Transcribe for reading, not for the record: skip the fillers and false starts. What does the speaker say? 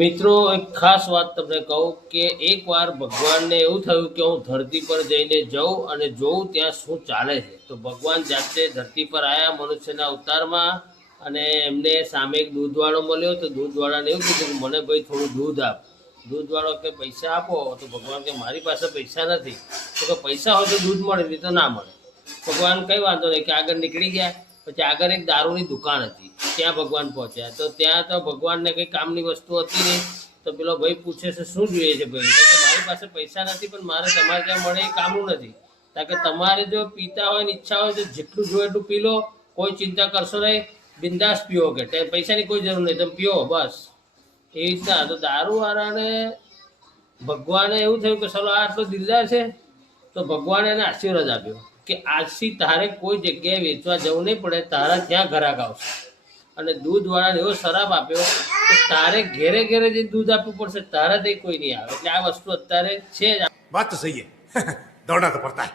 મિત્રો એક ખાસ વાત તમને કહું કે એકવાર ભગવાનને એવું થયું કે હું ધરતી પર જઈને જાઉં અને જોઉં ત્યાં શું ચાલે છે. તો ભગવાન જાતે ધરતી પર આવ્યા મનુષ્યના અવતારમાં અને એમને સામે એક દૂધવાળો મળ્યો. તો દૂધવાળાને એવું કીધું કે મને ભાઈ થોડું દૂધ આપ. દૂધવાળો કે પૈસા આપો. તો ભગવાન કે મારી પાસે પૈસા નથી. તો કે પૈસા હોય તો દૂધ મળે, નહીં તો ના મળે. ભગવાન કંઈ વાંધો નહીં કે આગળ નીકળી ગયા. પછી આગળ એક દારૂની દુકાન હતી, ત્યાં ભગવાન પહોંચ્યા. તો ત્યાં તો ભગવાનને કંઈ કામની વસ્તુ હતી નહીં. તો પેલો ભાઈ પૂછે છે શું જોઈએ છે ભાઈ? તો કે મારી પાસે પૈસા નથી, પણ મારે તમારે ત્યાં મળે એ કામનું નથી. કારણ કે તમારે જો પીતા હોય ને ઈચ્છા હોય તો જેટલું જોઈએ એટલું પી લો, કોઈ ચિંતા કરશો નહીં, બિંદાસ પીઓ. કે પૈસાની કોઈ જરૂર નહીં, તમે પીઓ બસ. એ રીતના તો દારૂવાળાને ભગવાને એવું થયું કે ચલો આ આટલો દિલદાર છે. તો ભગવાને એને આશીર્વાદ આપ્યો કે આજથી તારે કોઈ જગ્યાએ વેચવા જવું નહીં પડે, તારા ત્યાં ઘરાક આવશે. અને દૂધવાળાને એવો શરાબ આપ્યો કે તારે ઘેરે ઘેરે જે દૂધ આપવું પડશે, તારાથી કોઈ નહીં આવે. એટલે આ વસ્તુ અત્યારે છે જ. बात तो सही है दौड़ना तो पड़ता है।